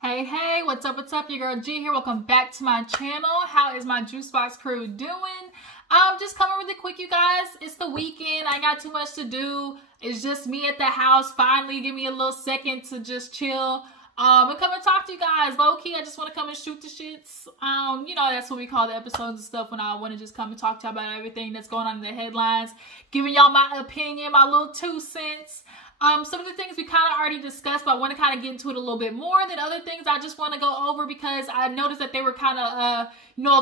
Hey, hey, what's up, your girl G here. Welcome back to my channel. How is my Juice Box crew doing? Just coming really quick, you guys. It's the weekend. I ain't got too much to do. It's just me at the house. Finally, give me a little second to just chill. And come and talk to you guys. Low-key, I just want to come and shoot the shits. You know, that's what we call the episodes and stuff, when I want to just come and talk to y'all about everything that's going on in the headlines. Giving y'all my opinion, my little 2 cents. Some of the things we kind of already discussed, but I want to kind of get into it a little bit more. Than other things I just want to go over because I noticed that they were kind of, a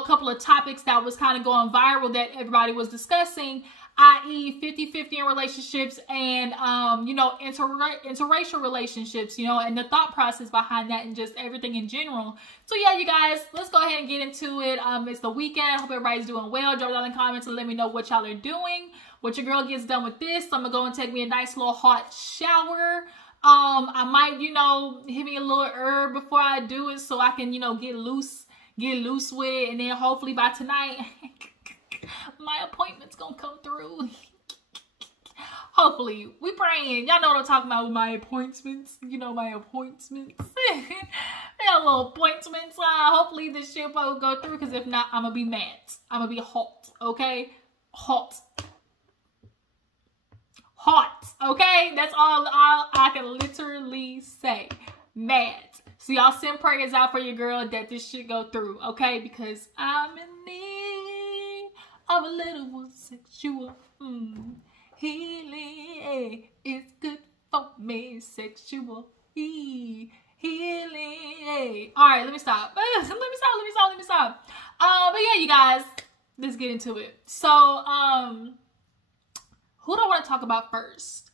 couple of topics that was kind of going viral that everybody was discussing, i.e. 50-50 in relationships and, interracial relationships, and the thought process behind that and just everything in general. So yeah, you guys, let's go ahead and get into it. It's the weekend. Hope everybody's doing well. Drop down in the comments and let me know what y'all are doing. Once your girl gets done with this, I'm gonna go and take me a nice little hot shower. I might, hit me a little herb before I do it so I can, get loose with it. And then hopefully by tonight, my appointment's gonna come through. Hopefully. We praying. Y'all know what I'm talking about with my appointments. My appointments. They got little appointments. Hopefully this shit will go through, because if not, I'm gonna be mad. I'm gonna be hot, okay? Hot, okay? That's all I can literally say. Mad. So y'all send prayers out for your girl that this shit go through, okay? Because I'm in need of a little sexual healing. It's good for me. Sexual healing. All right, let me stop. Let me stop. But yeah, you guys, let's get into it. So, who do I want to talk about first?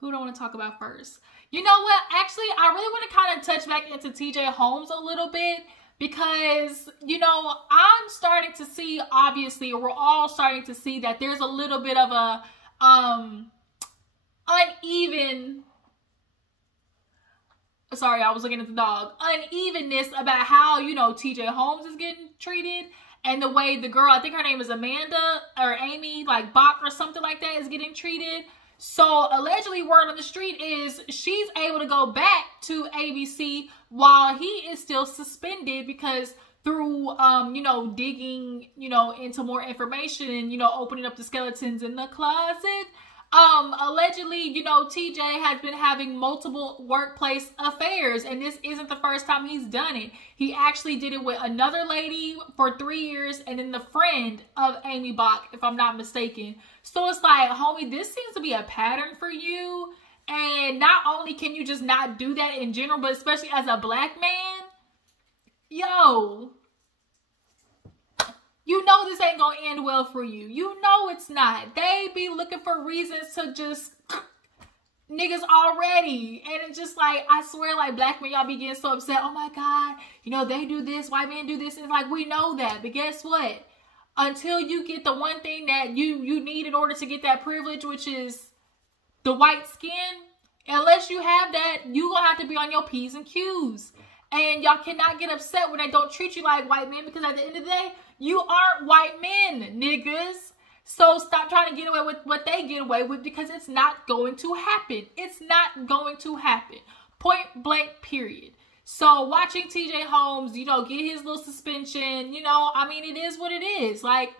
Who do I want to talk about first? You know what? Actually, I really want to kind of touch back into TJ Holmes a little bit, because, I'm starting to see, obviously, or we're all starting to see that there's a little bit of a unevenness about how, TJ Holmes is getting treated, and the way the girl, I think her name is Amanda or Amy, like Bach or something like that, is getting treated. So allegedly, word on the street is she's able to go back to ABC while he is still suspended, because through, digging, into more information and, opening up the skeletons in the closet, allegedly, TJ has been having multiple workplace affairs, and this isn't the first time he's done it. He actually did it with another lady for 3 years, and then the friend of Amy Bach, if I'm not mistaken. So it's like, homie, this seems to be a pattern for you. And not only can you just not do that in general, but especially as a black man, yo, this ain't gonna end well for you. It's not. They be looking for reasons to just niggas already. And it's just like, I swear, like, black men, y'all be getting so upset. Oh my God, they do this, white men do this. And it's like, we know that. But guess what? Until you get the one thing that you need in order to get that privilege, which is the white skin, unless you have that, you gonna have to be on your P's and Q's. And y'all cannot get upset when they don't treat you like white men, because at the end of the day, you aren't white men, niggas. So stop trying to get away with what they get away with, because it's not going to happen. It's not going to happen. Point blank, period. So watching TJ Holmes, get his little suspension, it is what it is. Like,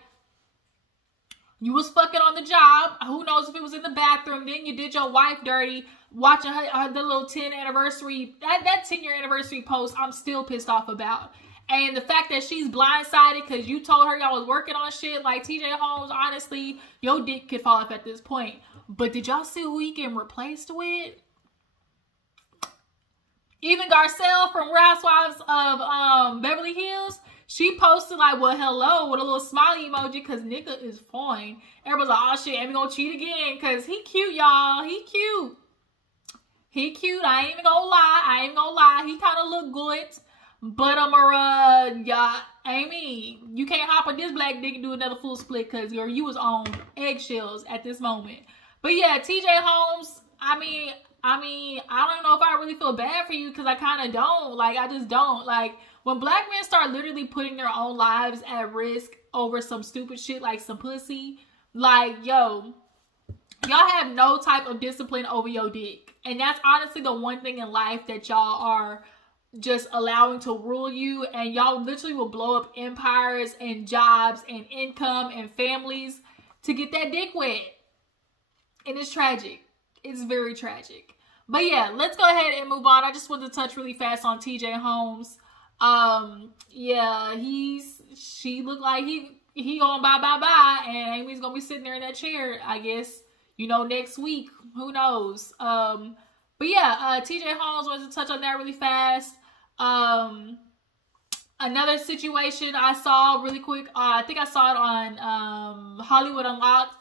you was fucking on the job. Who knows if it was in the bathroom. Then you did your wife dirty, watching the little 10th anniversary, that 10-year anniversary post, I'm still pissed off about. And the fact that she's blindsided because you told her y'all was working on shit, like, TJ Holmes, honestly, your dick could fall off at this point. But did y'all see who he getting replaced with? Even Garcelle from Housewives of Beverly Hills, she posted like, well, hello, with a little smiley emoji, because nigga is fine. Everybody's like, oh shit, Amy gonna cheat again, because he cute, y'all. He cute. He cute. I ain't even gonna lie. He kind of look good. But yeah, Amy, you can't hop on this black dick and do another full split, because you was on eggshells at this moment. But yeah, TJ Holmes, I don't know if I really feel bad for you, because I kind of don't. Like, I just don't. Like, when black men start literally putting their own lives at risk over some stupid shit like some pussy, like, yo, Y'all have no type of discipline over your dick. And that's honestly the one thing in life that y'all are just allowing to rule you. And y'all literally will blow up empires and jobs and income and families to get that dick wet. And it's tragic. It's very tragic. But yeah, let's go ahead and move on. I just wanted to touch really fast on TJ Holmes. Yeah, she looked like he gonna bye, and Amy's gonna be sitting there in that chair, I guess, you know, next week. Who knows? But yeah, TJ Holmes, wanted to touch on that really fast. Another situation I saw really quick, I think I saw it on Hollywood Unlocked.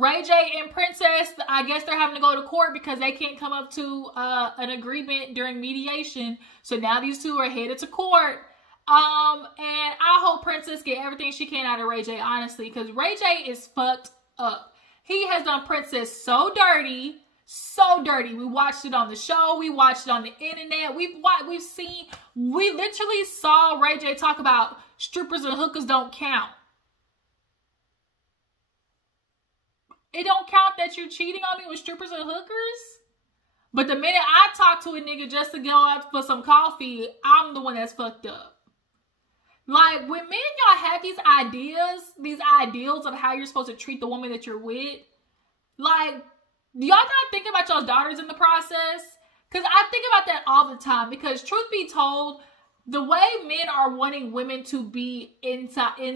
Ray J and Princess, I guess they're having to go to court because they can't come up to an agreement during mediation. So now these two are headed to court. And I hope Princess get everything she can out of Ray J, honestly, because Ray J is fucked up. He has done Princess so dirty, so dirty. We watched it on the show. We watched it on the internet. We literally saw Ray J talk about strippers and hookers don't count. It don't count that you're cheating on me with strippers and hookers? But the minute I talk to a nigga just to go out for some coffee, I'm the one that's fucked up. Like, when men y'all have these ideals of how you're supposed to treat the woman that you're with, like, y'all not think about y'all's daughters in the process? Because I think about that all the time. Because truth be told, the way men are wanting women to be in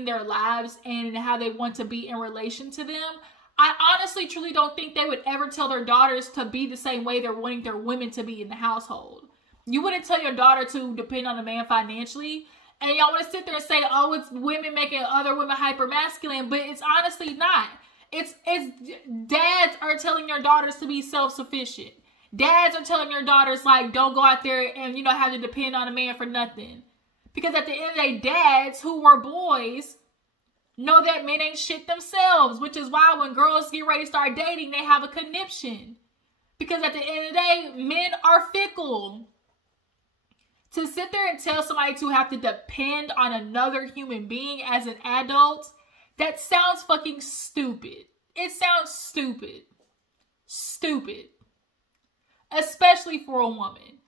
their lives and how they want to be in relation to them, I honestly truly don't think they would ever tell their daughters to be the same way they're wanting their women to be in the household. You wouldn't tell your daughter to depend on a man financially. And y'all want to sit there and say, oh, it's women making other women hyper masculine, but it's honestly not. It's dads are telling their daughters to be self-sufficient. Dads are telling their daughters, like, don't go out there and, you know, have to depend on a man for nothing. Because at the end of the day, dads who were boys know that men ain't shit themselves, which is why when girls get ready to start dating, they have a conniption. Because at the end of the day, men are fickle. To sit there and tell somebody to have to depend on another human being as an adult, that sounds fucking stupid. It sounds stupid. Stupid. Especially for a woman.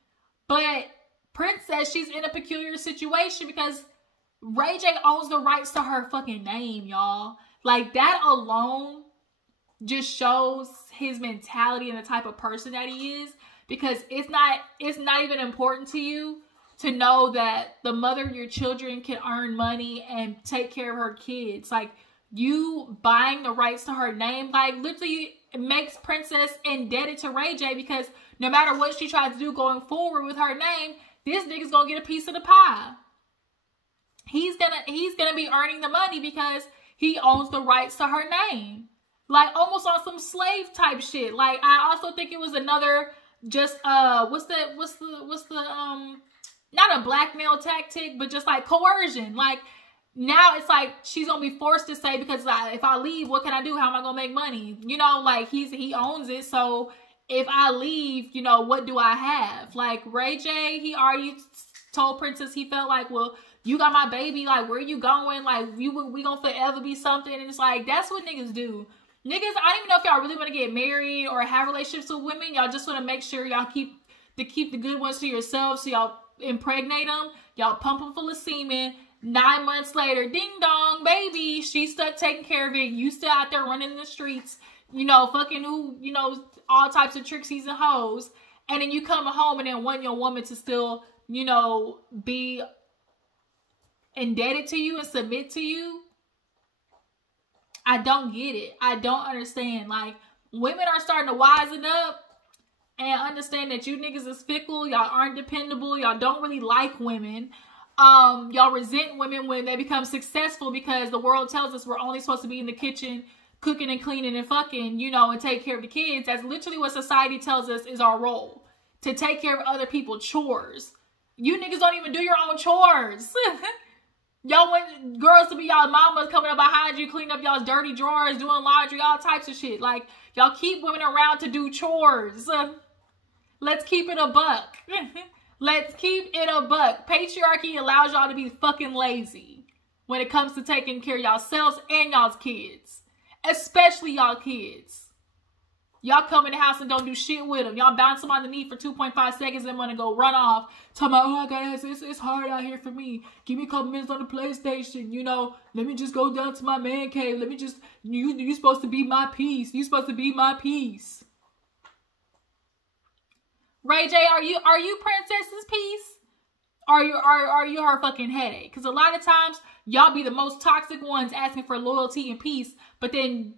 But Princess, she's in a peculiar situation because Ray J owns the rights to her fucking name, y'all. Like, that alone just shows his mentality and the type of person that he is. Because it's not even important to you to know that the mother of your children can earn money and take care of her kids. Like, you buying the rights to her name, like, literally makes Princess indebted to Ray J, because no matter what she tries to do going forward with her name, this nigga's gonna get a piece of the pie. He's gonna be earning the money because he owns the rights to her name. Like, almost on some slave type shit. Like, I also think it was another just what's the not a blackmail tactic, but just like coercion. Like, now it's like she's gonna be forced to say, because if I leave, what can I do? How am I gonna make money? You know, like, he owns it, so if I leave, you know, what do I have? Like, Ray J, he already told Princess he felt like, well, you got my baby, like, where you going? Like, we gonna forever be something. And it's like, that's what niggas do. Niggas, I don't even know if y'all really want to get married or have relationships with women. Y'all just want to make sure y'all keep the good ones to yourselves, so y'all impregnate them. Y'all pump them full of semen. 9 months later, ding dong, baby, she's stuck taking care of it. You still out there running in the streets, you know, fucking who, you know, all types of tricksies and hoes. And then you come home and then want your woman to still, you know, be indebted to you and submit to you. I don't get it. I don't understand. Like, women are starting to wisen up and understand that you niggas is fickle. Y'all aren't dependable. Y'all don't really like women. Y'all resent women when they become successful, because the world tells us we're only supposed to be in the kitchen cooking and cleaning and fucking, you know, and take care of the kids. That's literally what society tells us is our role. To take care of other people's chores. You niggas don't even do your own chores. Y'all want girls to be y'all mamas coming up behind you, cleaning up y'all's dirty drawers, doing laundry, all types of shit. Like, y'all keep women around to do chores. Let's keep it a buck. Let's keep it a buck. Patriarchy allows y'all to be fucking lazy when it comes to taking care of yourselves and y'all's kids. Especially y'all kids. Y'all come in the house and don't do shit with them. Y'all bounce them on the knee for 2.5 seconds and want to go run off. Talking about, oh, I got it's hard out here for me. Give me a couple minutes on the PlayStation. You know, let me just go down to my man cave. Let me just, you supposed to be my peace. You supposed to be my peace. Ray J, are you Princess's peace? Are you her fucking headache? Because a lot of times, y'all be the most toxic ones asking for loyalty and peace. But then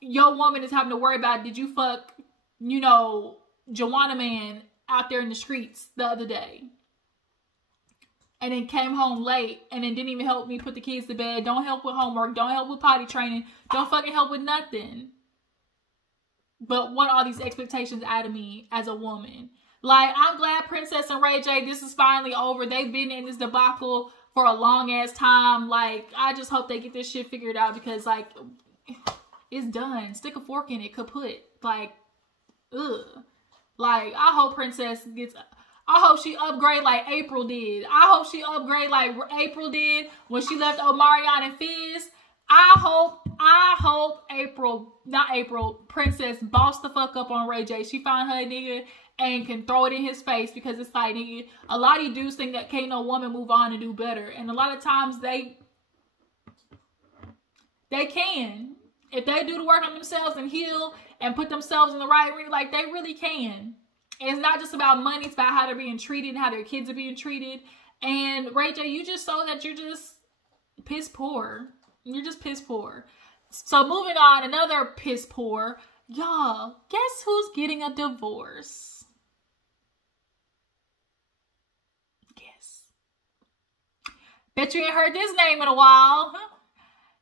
your woman is having to worry about, did you fuck, you know, Joanna man out there in the streets the other day? And then came home late and then didn't even help me put the kids to bed. Don't help with homework. Don't help with potty training. Don't fucking help with nothing. But want all these expectations out of me as a woman. Like, I'm glad Princess and Ray J, this is finally over. They've been in this debacle for a long ass time. Like, I just hope they get this shit figured out because, like, it's done. Stick a fork in it, kaput. Like, ugh. Like, I hope Princess gets, I hope she upgrade like April did. I hope she upgrade like April did when she left Omarion and Fizz. I hope Princess bossed the fuck up on Ray J. She found her nigga and can throw it in his face because it's like, nigga, a lot of you dudes think that can't no woman move on and do better. And a lot of times they can. If they do the work on themselves and heal and put themselves in the right way, like, they really can. And it's not just about money. It's about how they're being treated and how their kids are being treated. And Ray J, you just saw that you're just piss poor. You're just piss poor. So moving on, another piss poor. Y'all, guess who's getting a divorce? Guess. Bet you ain't heard this name in a while. Huh?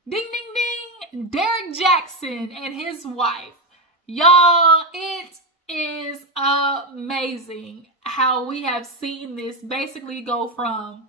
Ding, ding, ding. Derrick Jaxn and his wife. Y'all, it is amazing how we have seen this basically go from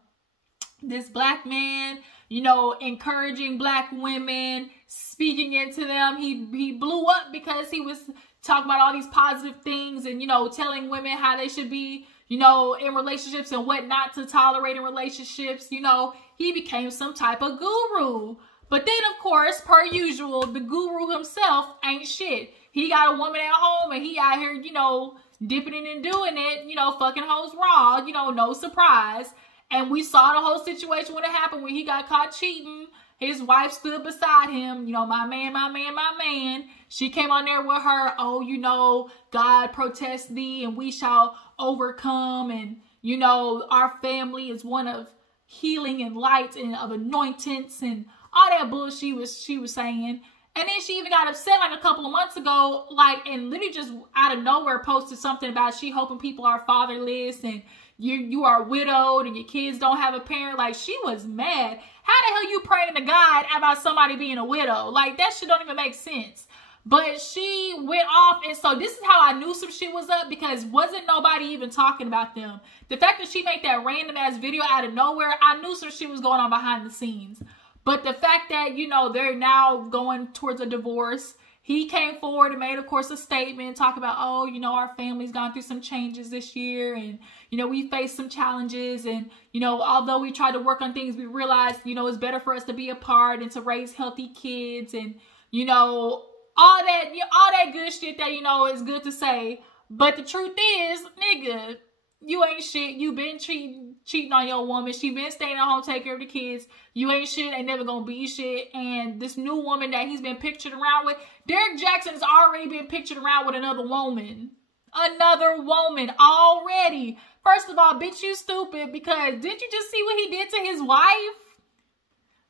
this black man, you know, encouraging black women, speaking into them. He blew up because he was talking about all these positive things and, you know, telling women how they should be, you know, in relationships and what not to tolerate in relationships. You know, he became some type of guru. But then, of course, per usual, the guru himself ain't shit. He got a woman at home and he out here, you know, dipping in and doing it, you know, fucking hoes raw, you know, no surprise. And we saw the whole situation when it happened when he got caught cheating. His wife stood beside him, you know, my man, my man, my man. She came on there with her, oh, you know, God protest thee and we shall overcome. And, you know, our family is one of healing and light and of anointings and all that bullshit she was saying. And then she even got upset like a couple of months ago, like, and literally just out of nowhere posted something about she hoping people are fatherless and you are widowed and your kids don't have a parent. Like, she was mad. How the hell you praying to God about somebody being a widow? Like, that shit don't even make sense. But she went off, and so this is how I knew some shit was up, because wasn't nobody even talking about them. The fact that she made that random ass video out of nowhere, I knew some shit was going on behind the scenes. But the fact that, you know, they're now going towards a divorce, he came forward and made, of course, a statement talking about, oh, you know, our family's gone through some changes this year and, you know, we faced some challenges and, you know, although we tried to work on things, we realized, you know, it's better for us to be apart and to raise healthy kids and, you know, all that good shit that, you know, is good to say. But the truth is, nigga, you ain't shit. You been cheating on your woman. She been staying at home, taking care of the kids. You ain't shit. Ain't never gonna be shit. And this new woman that he's been pictured around with, Derrick Jaxn has already been pictured around with another woman. Another woman already. First of all, bitch, you stupid, because didn't you just see what he did to his wife?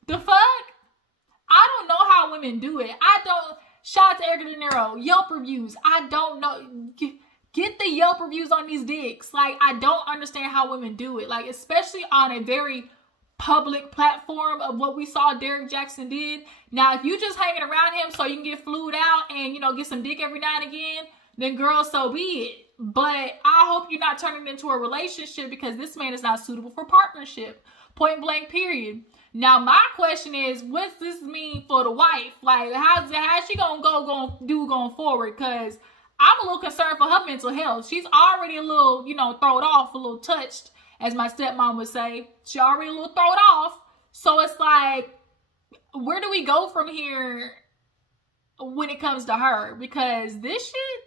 The fuck? I don't know how women do it. I don't. Shout out to Erica De Niro. Yelp reviews. I don't know. Get the Yelp reviews on these dicks. Like, I don't understand how women do it. Like, especially on a very public platform of what we saw Derrick Jaxn did. Now, if you just hanging around him so you can get flued out and, you know, get some dick every now and again, then girl, so be it. But I hope you're not turning it into a relationship, because this man is not suitable for partnership. Point blank, period. Now, my question is, what's this mean for the wife? Like, how's she gonna do going forward? Because I'm a little concerned for her mental health. She's already a little, you know, thrown off, a little touched, as my stepmom would say. She already a little thrown off. So it's like, where do we go from here when it comes to her, because this shit,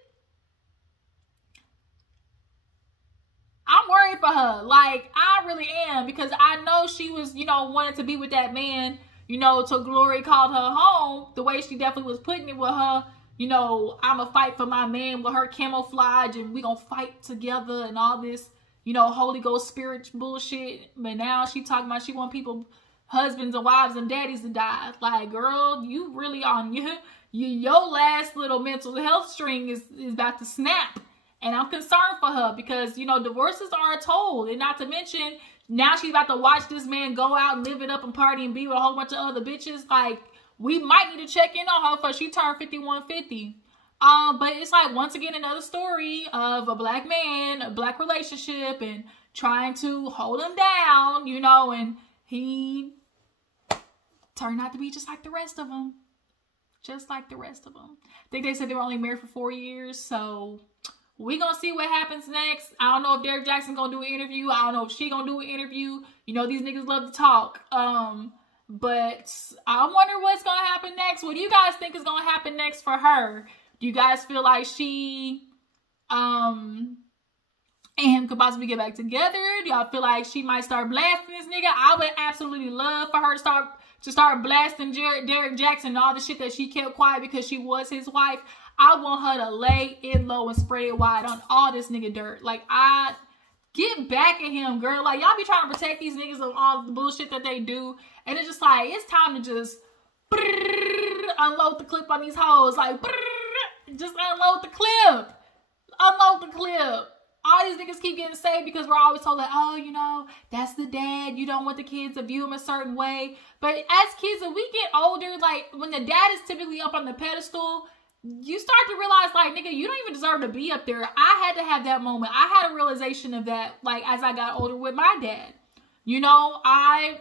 I'm worried for her. Like, I really am, because I know she was, you know, wanted to be with that man, you know, till Glory called her home. The way she definitely was putting it with her, you know, I'ma fight for my man with her camouflage, and we gonna fight together and all this, you know, Holy Ghost spirit bullshit. But now she talking about she want people, husbands and wives and daddies to die. Like, girl, you really on your last little mental health string is about to snap. And I'm concerned for her, because, you know, divorces are told. And not to mention, now she's about to watch this man go out and live it up and party and be with a whole bunch of other bitches. Like, we might need to check in on her for she turned 5150. But it's like, once again, another story of a black man, a black relationship, and trying to hold him down, you know, and he turned out to be just like the rest of them. Just like the rest of them. I think they said they were only married for 4 years, so we gonna see what happens next. I don't know if Derrick Jaxn gonna do an interview. I don't know if she gonna do an interview. You know, these niggas love to talk. But I wonder what's gonna happen next. What do you guys think is gonna happen next for her? Do you guys feel like she and him could possibly get back together? Do y'all feel like she might start blasting this nigga? I would absolutely love for her to start blasting Derrick Jaxn and all the shit that she kept quiet because she was his wife. I want her to lay it low and spread it wide on all this nigga dirt. Like, I get back at him, girl. Like, y'all be trying to protect these niggas of all the bullshit that they do. And it's just like, it's time to just unload the clip on these hoes. Like, just unload the clip. Unload the clip. All these niggas keep getting saved because we're always told that, oh, you know, that's the dad. You don't want the kids to view him a certain way. But as kids, when we get older, like, when the dad is typically up on the pedestal, you start to realize, like, nigga, you don't even deserve to be up there. I had to have that moment. I had a realization of that, like, as I got older with my dad. You know, I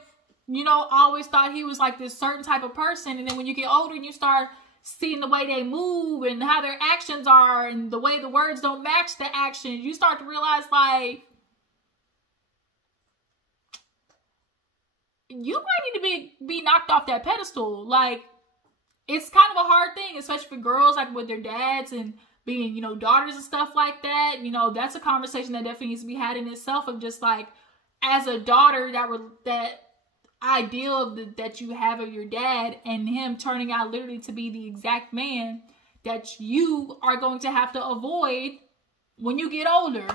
always thought he was, like, this certain type of person. And then when you get older and you start seeing the way they move and how their actions are and the way the words don't match the actions, you start to realize, like, you might need to be knocked off that pedestal. Like, it's kind of a hard thing, especially for girls, like, with their dads and being, you know, daughters and stuff like that. You know, that's a conversation that definitely needs to be had in itself, of just, like, as a daughter, that ideal of that you have of your dad, and him turning out literally to be the exact man that you are going to have to avoid when you get older.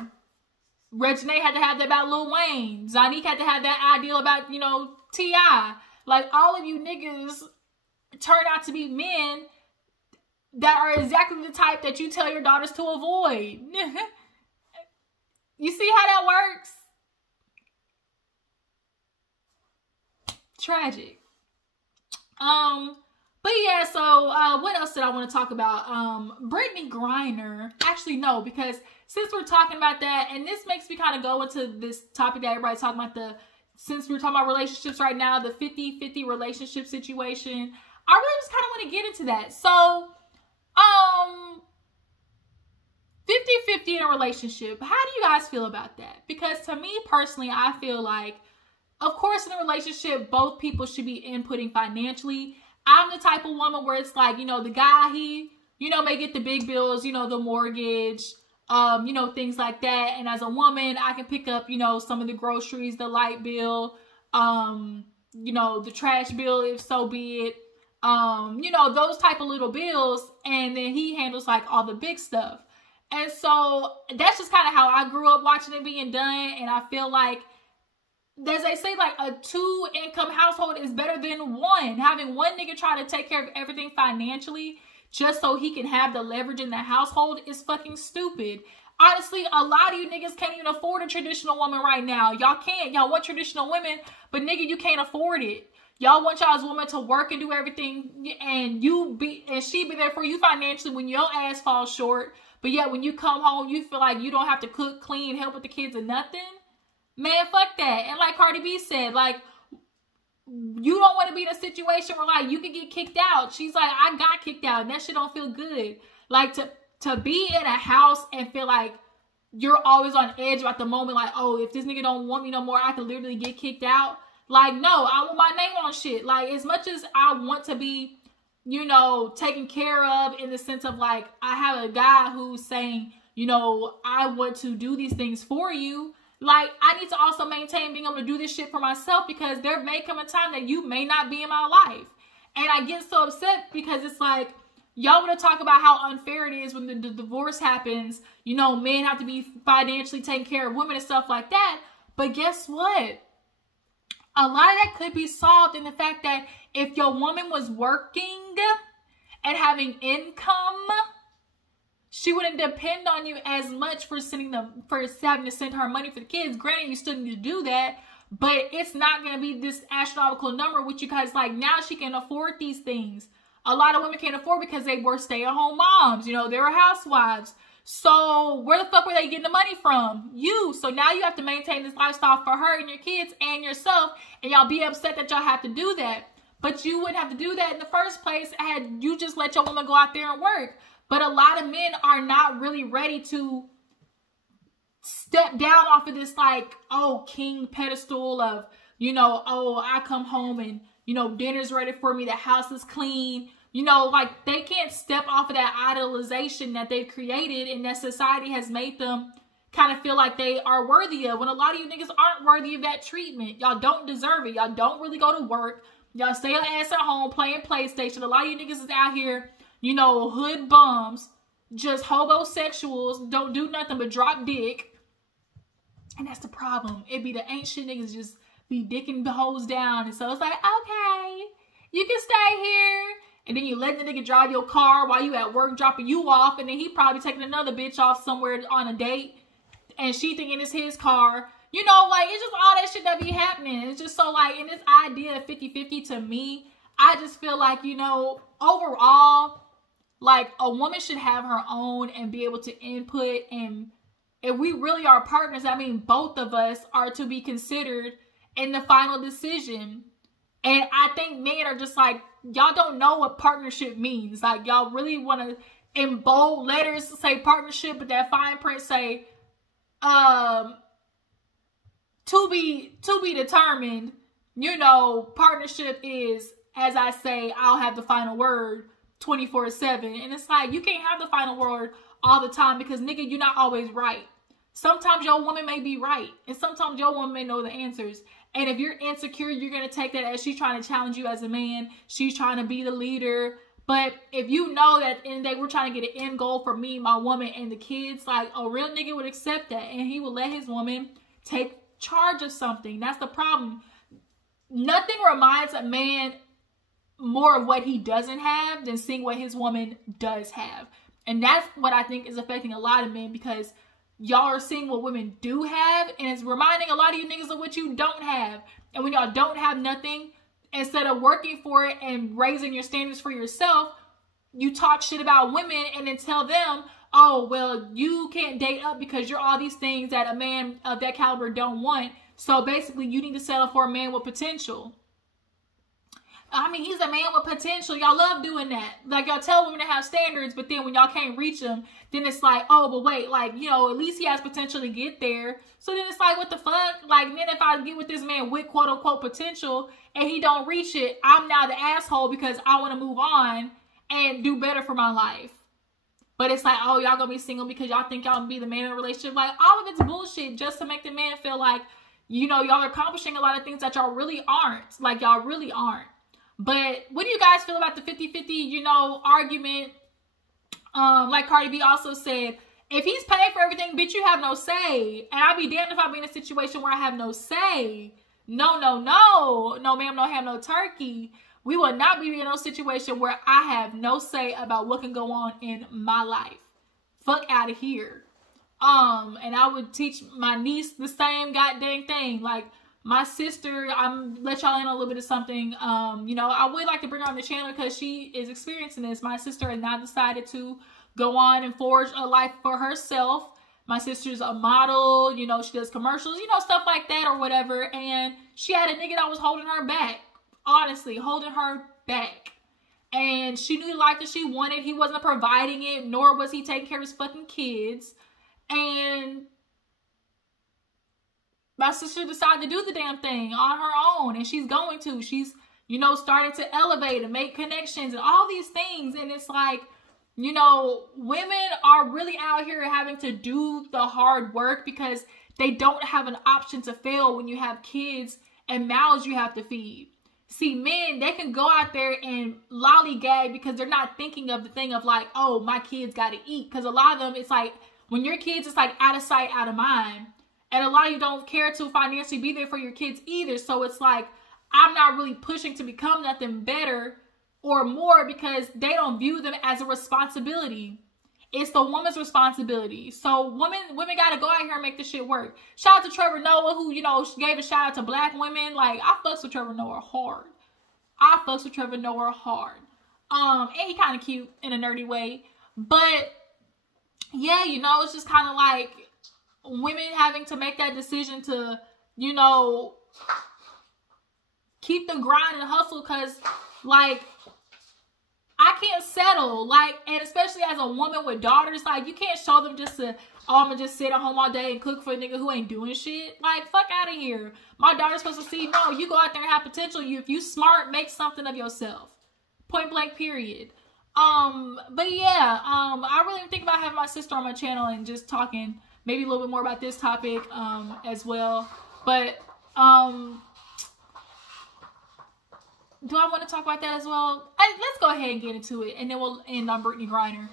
Reginae had to have that about Lil Wayne. Zanique had to have that ideal about, you know, T.I. Like, all of you niggas turn out to be men that are exactly the type that you tell your daughters to avoid. You see how that works? Tragic. But yeah, so what else did I want to talk about? Brittany Griner. Actually, no, because since we're talking about that, and this makes me kind of go into this topic that everybody's talking about, since we're talking about relationships right now, the 50-50 relationship situation. I really just kind of want to get into that. So, 50-50 in a relationship. How do you guys feel about that? Because to me personally, I feel like, of course, in a relationship, both people should be inputting financially. I'm the type of woman where it's like, you know, the guy, he, you know, may get the big bills, you know, the mortgage, you know, things like that. And as a woman, I can pick up, you know, some of the groceries, the light bill, you know, the trash bill, if so be it. You know, those type of little bills, and then he handles like all the big stuff. And so that's just kind of how I grew up watching it being done. And I feel like, as they say, like, a 2-income household is better than one. Having one nigga try to take care of everything financially just so he can have the leverage in the household is fucking stupid. Honestly, a lot of you niggas can't even afford a traditional woman right now. Y'all can't. Y'all want traditional women, but nigga, you can't afford it. Y'all want y'all's woman to work and do everything, and she be there for you financially when your ass falls short. But yet when you come home, you feel like you don't have to cook, clean, help with the kids or nothing. Man, fuck that. And like Cardi B said, like, you don't want to be in a situation where, like, you can get kicked out. She's like, I got kicked out, and that shit don't feel good. Like, to be in a house and feel like you're always on edge about the moment, like, oh, if this nigga don't want me no more, I could literally get kicked out. Like, no, I want my name on shit. Like, as much as I want to be, you know, taken care of in the sense of like, I have a guy who's saying, you know, I want to do these things for you. Like, I need to also maintain being able to do this shit for myself, because there may come a time that you may not be in my life. And I get so upset because it's like, y'all want to talk about how unfair it is when the divorce happens. You know, men have to be financially taking care of women and stuff like that. But guess what? A lot of that could be solved in the fact that if your woman was working and having income, she wouldn't depend on you as much for having to send her money for the kids. Granted, you still need to do that, but it's not going to be this astronomical number with you, because like now she can afford these things. A lot of women can't afford because they were stay-at-home moms. You know, they were housewives. So where the fuck were they getting the money from? You. So now you have to maintain this lifestyle for her and your kids and yourself, and y'all be upset that y'all have to do that. But you wouldn't have to do that in the first place had you just let your woman go out there and work. But a lot of men are not really ready to step down off of this like, oh, king pedestal of, you know, oh, I come home and, you know, dinner's ready for me, the house is clean. You know, like they can't step off of that idolization that they've created and that society has made them kind of feel like they are worthy of, when a lot of you niggas aren't worthy of that treatment. Y'all don't deserve it. Y'all don't really go to work. Y'all stay your ass at home playing PlayStation. A lot of you niggas is out here, you know, hood bums, just hobosexuals, don't do nothing but drop dick. And that's the problem. It be the ain't shit niggas just be dicking the hoes down. And so it's like, okay, you can stay here. And then you let the nigga drive your car while you at work dropping you off. And then he probably taking another bitch off somewhere on a date. And she thinking it's his car. You know, like, it's just all that shit that be happening. It's just so, like, in this idea of 50-50 to me, I just feel like, you know, overall, like, a woman should have her own and be able to input. And if we really are partners, I mean, both of us are to be considered in the final decision. And I think men are just like, y'all don't know what partnership means. Like, y'all really want to, in bold letters, say partnership, but that fine print say, to be determined. You know, partnership is, as I say, I'll have the final word 24/7. And it's like, you can't have the final word all the time, because nigga, you're not always right. Sometimes your woman may be right, and sometimes your woman may know the answers. And if you're insecure, you're going to take that as she's trying to challenge you as a man. She's trying to be the leader. But if you know that at the end of the day, we're trying to get an end goal for me, my woman, and the kids, like, a real nigga would accept that. And he would let his woman take charge of something. That's the problem. Nothing reminds a man more of what he doesn't have than seeing what his woman does have. And that's what I think is affecting a lot of men, because y'all are seeing what women do have, and it's reminding a lot of you niggas of what you don't have. And when y'all don't have nothing, instead of working for it and raising your standards for yourself, you talk shit about women and then tell them, oh, well, you can't date up because you're all these things that a man of that caliber don't want. So basically, you need to settle for a man with potential. I mean, he's a man with potential. Y'all love doing that. Like, y'all tell women to have standards, but then when y'all can't reach them, then it's like, oh, but wait, like, you know, at least he has potential to get there. So then it's like, what the fuck? Like, then if I get with this man with quote unquote potential and he don't reach it, I'm now the asshole because I want to move on and do better for my life. But it's like, oh, y'all gonna be single because y'all think y'all gonna be the man in a relationship. Like, all of it's bullshit just to make the man feel like, you know, y'all are accomplishing a lot of things that y'all really aren't. Like, y'all really aren't. But what do you guys feel about the 50-50, you know, argument? Like Cardi B also said, if he's paying for everything, bitch, you have no say. And I'll be damned if I be in a situation where I have no say. No, no, no. No, ma'am, no ham, no turkey. We will not be in no situation where I have no say about what can go on in my life. Fuck out of here. And I would teach my niece the same goddamn thing. Like, my sister, I'm let y'all in a little bit of something. You know, I would like to bring her on the channel because she is experiencing this. My sister has now decided to go on and forge a life for herself. My sister's a model, you know, she does commercials, you know, stuff like that or whatever. And she had a nigga that was holding her back. Honestly, holding her back. And she knew the life that she wanted. He wasn't providing it, nor was he taking care of his fucking kids. And my sister decided to do the damn thing on her own, and she's going to. She's you know, starting to elevate and make connections and all these things. And it's like, you know, women are really out here having to do the hard work because they don't have an option to fail when you have kids and mouths you have to feed. See, men, they can go out there and lollygag because they're not thinking of the thing of like, oh, my kids got to eat. Because a lot of them, it's like, when your kids, it's like out of sight, out of mind. And a lot of you don't care to financially be there for your kids either. So it's like, I'm not really pushing to become nothing better or more because they don't view them as a responsibility. It's the woman's responsibility. So women got to go out here and make this shit work. Shout out to Trevor Noah, who, you know, gave a shout out to black women. Like, I fucks with Trevor Noah hard. And he kind of cute in a nerdy way. But, yeah, you know, it's just kind of like women having to make that decision to, you know, keep the grind and hustle because, like, I can't settle, like, and especially as a woman with daughters, like, you can't show them just to, oh, I'm gonna just sit at home all day and cook for a nigga who ain't doing shit. Like, fuck out of here. My daughter's supposed to see, no, you go out there and have potential. If you smart, make something of yourself. Point blank, period. But yeah, I really think about having my sister on my channel and just talking maybe a little bit more about this topic, as well. But, do I want to talk about that as well? Let's go ahead and get into it, and then we'll end on Brittany Griner.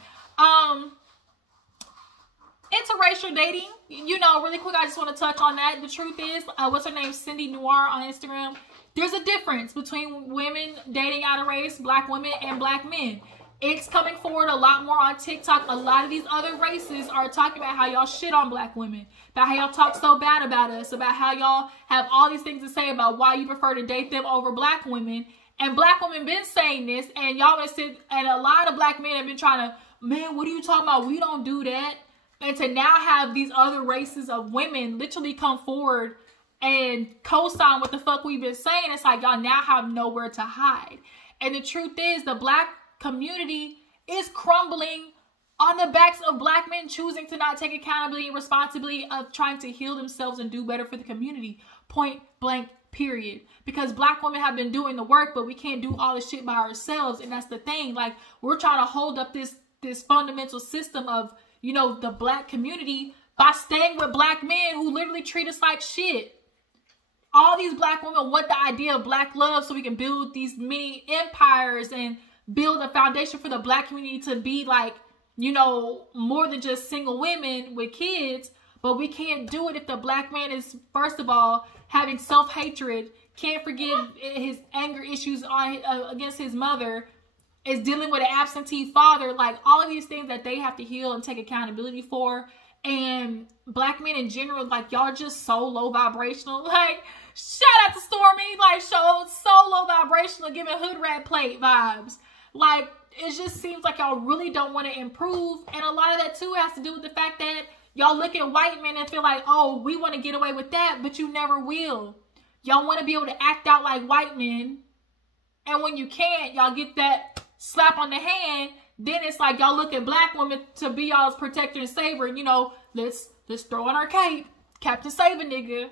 Interracial dating, you know, really quick, I just want to touch on that. The truth is, what's her name? Cindy Noir on Instagram. There's a difference between women dating out of race, black women, and black men. It's coming forward a lot more on TikTok. A lot of these other races are talking about how y'all shit on black women, about how y'all talk so bad about us, about how y'all have all these things to say about why you prefer to date them over black women. And black women been saying this, and y'all been sitting, and a lot of black men have been trying to, man, what are you talking about? We don't do that. And to now have these other races of women literally come forward and co-sign what the fuck we've been saying, it's like y'all now have nowhere to hide. And the truth is, the black community is crumbling on the backs of black men choosing to not take accountability and responsibility of trying to heal themselves and do better for the community. Point blank, period. Because black women have been doing the work, but we can't do all this shit by ourselves. And that's the thing. Like, we're trying to hold up this fundamental system of, you know, the black community by staying with black men who literally treat us like shit. All these black women want the idea of black love so we can build these mini empires and build a foundation for the black community to be like, you know, more than just single women with kids. But we can't do it if the black man is, first of all, having self-hatred, can't forgive his anger issues on against his mother, is dealing with an absentee father, like all of these things that they have to heal and take accountability for. And black men in general, like, y'all just so low vibrational. Like, shout out to Stormy, like, so low vibrational, giving hood rat plate vibes. Like, it just seems like y'all really don't want to improve. And a lot of that too has to do with the fact that y'all look at white men and feel like, oh, we want to get away with that, but you never will. Y'all want to be able to act out like white men. And when you can't, y'all get that slap on the hand. Then it's like y'all look at black women to be y'all's protector and saver. And, you know, let's throw on our cape. Captain Save a nigga.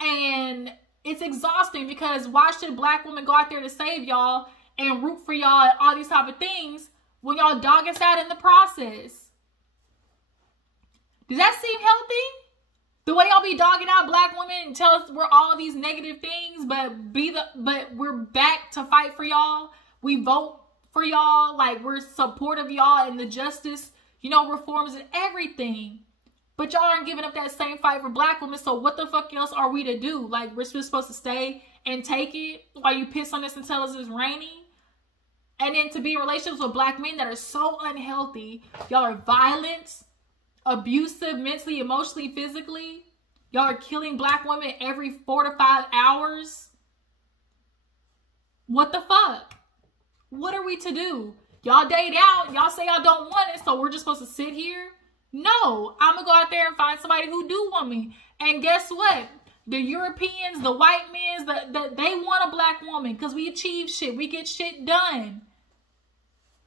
And it's exhausting because why should black women go out there to save y'all and root for y'all and all these type of things when y'all dog us out in the process? Does that seem healthy? The way y'all be dogging out black women and tell us we're all these negative things, but we're back to fight for y'all. We vote for y'all, like we're supportive of y'all and the justice, you know, reforms and everything. But y'all aren't giving up that same fight for black women. So what the fuck else are we to do? Like, we're just supposed to stay and take it while you piss on us and tell us it's raining? And then to be in relationships with black men that are so unhealthy. Y'all are violent, abusive, mentally, emotionally, physically. Y'all are killing black women every 4 to 5 hours. What the fuck? What are we to do? Y'all date out. Y'all say y'all don't want it, so we're just supposed to sit here? No, I'm gonna go out there and find somebody who do want me. And guess what? The Europeans, the white men, they want a black woman because we achieve shit. We get shit done.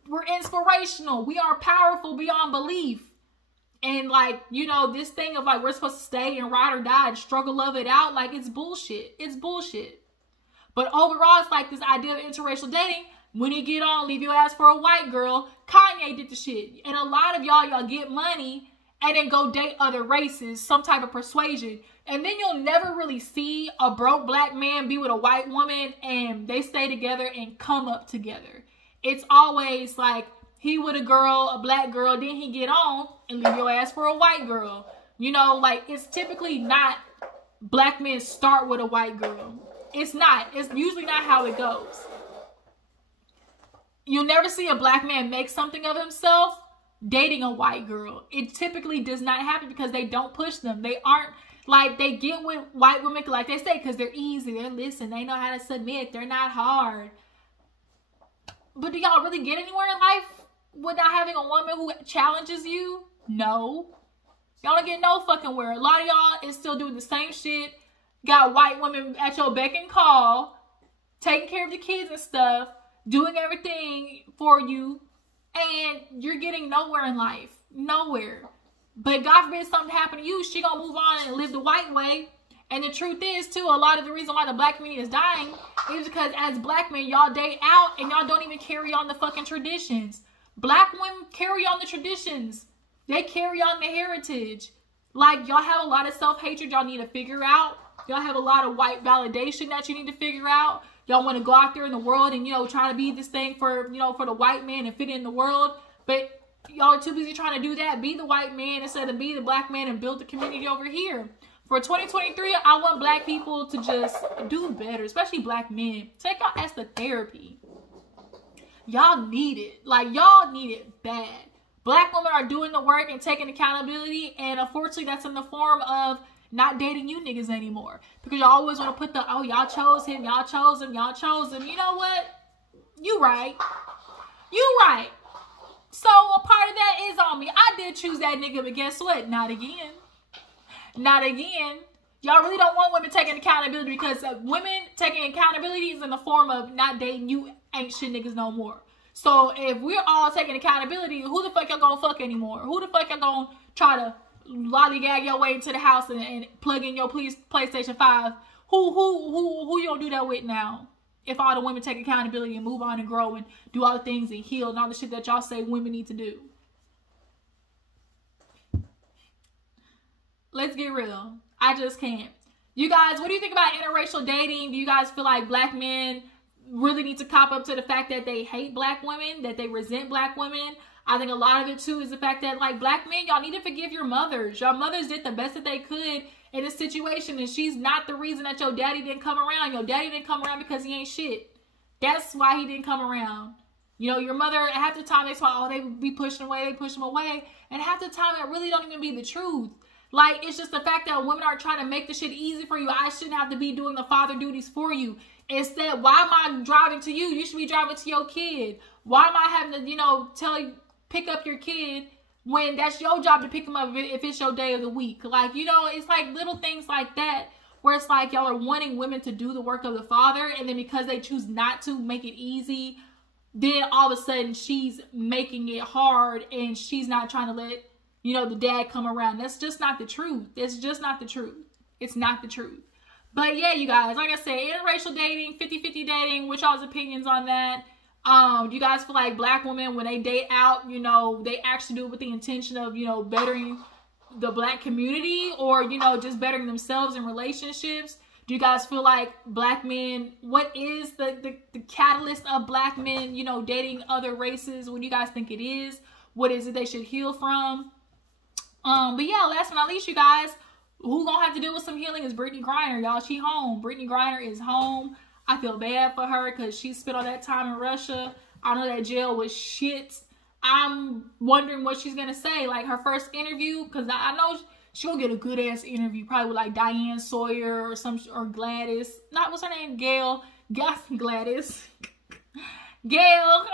We're inspirational. We are powerful beyond belief. And like, you know, this thing of like, we're supposed to stay and ride or die and struggle, love it out. Like, it's bullshit. It's bullshit. But overall, it's like this idea of interracial dating. When you get on, leave your ass for a white girl. Kanye did the shit. And a lot of y'all get money and then go date other races, some type of persuasion. And then you'll never really see a broke black man be with a white woman and they stay together and come up together. It's always like he with a girl, a black girl, then he get on and leave your ass for a white girl. You know, like it's typically not black men start with a white girl. It's not. It's usually not how it goes. You'll never see a black man make something of himself dating a white girl. It typically does not happen because they don't push them. They aren't like, they get with white women, like they say, because they're easy. They're listen. They know how to submit. They're not hard. But do y'all really get anywhere in life without having a woman who challenges you? No. Y'all don't get no fucking where. A lot of y'all is still doing the same shit. Got white women at your beck and call, taking care of the kids and stuff, doing everything for you, and you're getting nowhere in life. Nowhere. But God forbid something happen to you, she gonna move on and live the white way. And the truth is, too, a lot of the reason why the black community is dying is because as black men, y'all date out and y'all don't even carry on the fucking traditions. Black women carry on the traditions. They carry on the heritage. Like, y'all have a lot of self-hatred y'all need to figure out. Y'all have a lot of white validation that you need to figure out. Y'all want to go out there in the world and, you know, try to be this thing for, you know, for the white man and fit in the world. But y'all are too busy trying to do that. Be the white man instead of be the black man and build the community over here. For 2023, I want black people to just do better, especially black men. Take y'all ass to therapy. Y'all need it. Like, y'all need it bad. Black women are doing the work and taking accountability. And unfortunately, that's in the form of not dating you niggas anymore. Because y'all always want to put the, oh, y'all chose him, y'all chose him, y'all chose him. You know what? You right. You right. So a part of that is on me. I did choose that nigga, but guess what? Not again. Not again. Y'all really don't want women taking accountability because women taking accountability is in the form of not dating you ain't shit niggas no more. So if we're all taking accountability, who the fuck y'all gonna fuck anymore? Who the fuck y'all gonna try to lollygag your way into the house and plug in your PlayStation 5? Who you gonna do that with now? If all the women take accountability and move on and grow and do all the things and heal and all the shit that y'all say women need to do. Let's get real. I just can't. You guys, what do you think about interracial dating? Do you guys feel like black men really need to cop up to the fact that they hate black women, that they resent black women? I think a lot of it too is the fact that, like, black men, y'all need to forgive your mothers. Your mothers did the best that they could in this situation, and she's not the reason that your daddy didn't come around. Your daddy didn't come around because he ain't shit. That's why he didn't come around. You know, your mother, half the time they talk, oh, they be pushing away, they push him away. And half the time it really don't even be the truth. Like, it's just the fact that women are trying to make the shit easy for you. I shouldn't have to be doing the father duties for you. Instead, why am I driving to you? You should be driving to your kid. Why am I having to, you know, tell you, pick up your kid when that's your job to pick him up if it's your day of the week? Like, you know, it's like little things like that where it's like y'all are wanting women to do the work of the father, and then because they choose not to make it easy, then all of a sudden she's making it hard and she's not trying to let, you know, the dad come around. That's just not the truth. It's just not the truth. It's not the truth. But yeah, you guys, like I said, interracial dating, 50-50 dating, what y'all's opinions on that? Do you guys feel like black women, when they date out, you know, they actually do it with the intention of, you know, bettering the black community, or, you know, just bettering themselves in relationships? Do you guys feel like black men, what is the catalyst of black men, you know, dating other races? What do you guys think it is? What is it they should heal from? But yeah, last but not least, you guys, who gonna have to deal with some healing is Brittany Griner, y'all. She home. Brittany Griner is home. I feel bad for her because she spent all that time in Russia. I know that jail was shit. I'm wondering what she's gonna say. Like, her first interview, because I know she'll get a good ass interview, probably with like Diane Sawyer or Gladys. Not, what's her name? Gail. Gladys. Gail.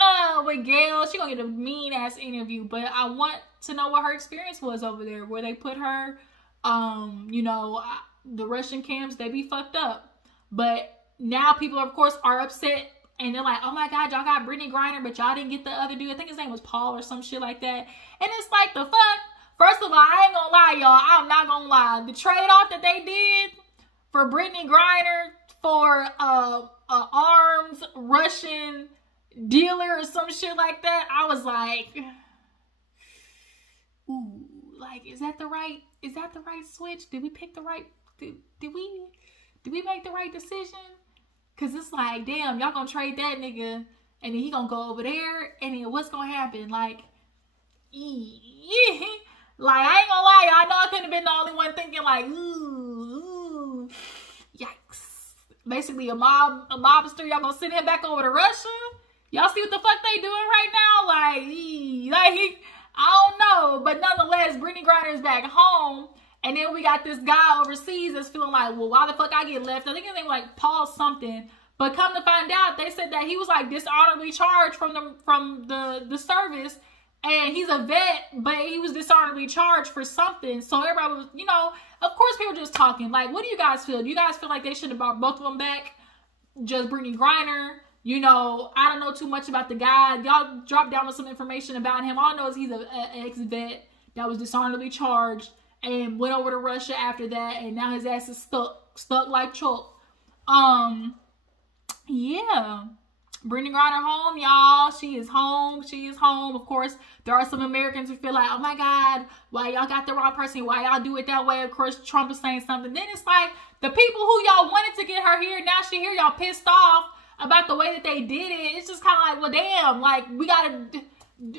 With Gail, she gonna get a mean ass interview. But I want to know what her experience was over there, where they put her. You know, the Russian camps, they be fucked up. But now people, of course, are upset. And they're like, oh my God, y'all got Brittany Griner, but y'all didn't get the other dude. I think his name was Paul or some shit like that. And it's like, the fuck? First of all, I ain't gonna lie, y'all. I'm not gonna lie. The trade-off that they did for Brittany Griner, for a arms Russian dealer or some shit like that. I was like, ooh, like, is that the right switch? Did we pick the right, did we make the right decision? Cause it's like, damn, y'all gonna trade that nigga and then he gonna go over there and then what's gonna happen? Like, like, I ain't gonna lie, I know I couldn't have been the only one thinking like, ooh, yikes. Basically a mobster, y'all gonna send him back over to Russia? Y'all see what the fuck they doing right now? Like, I don't know. But nonetheless, Brittany Griner is back home. And then we got this guy overseas that's feeling like, well, why the fuck I get left? I think his name was like Paul something. But come to find out, they said that he was like dishonorably charged from the service. And he's a vet, but he was dishonorably charged for something. So everybody was, you know, of course people just talking. Like, what do you guys feel? Do you guys feel like they should have brought both of them back? Just Brittany Griner? You know, I don't know too much about the guy. Y'all drop down with some information about him. All I know is he's an ex-vet that was dishonorably charged and went over to Russia after that. And now his ass is stuck like chalk. Yeah. Brittany Griner home, y'all. She is home. She is home. Of course, there are some Americans who feel like, oh my God, why y'all got the wrong person? Why y'all do it that way? Of course, Trump is saying something. Then it's like, the people who y'all wanted to get her here, now she here, y'all pissed off about the way that they did it. It's just kind of like, well, damn, like, we gotta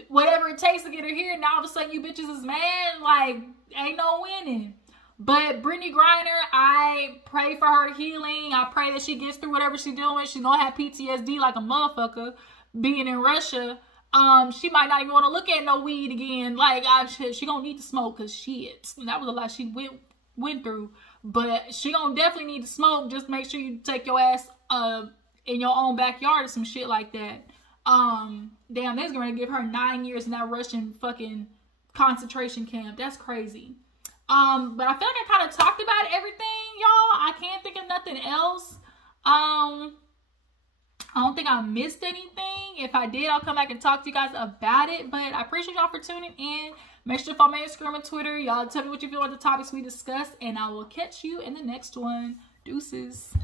whatever it takes to get her here. Now all of a sudden you bitches is mad. Like, ain't no winning. But Brittany Griner, I pray for her healing. I pray that she gets through whatever she's doing. She's gonna have PTSD like a motherfucker being in Russia. She might not even want to look at no weed again. Like, she gonna need to smoke because shit. That was a lot she went through. But she gonna definitely need to smoke. Just make sure you take your ass in your own backyard or some shit like that. Damn, they're gonna give her 9 years in that Russian fucking concentration camp. That's crazy. But I feel like I kind of talked about everything, y'all. I can't think of nothing else. I don't think I missed anything. If I did, I'll come back and talk to you guys about it. But I appreciate y'all for tuning in. Make sure to follow me on Instagram and Twitter. Y'all tell me what you feel about the topics we discussed, and I will catch you in the next one. Deuces.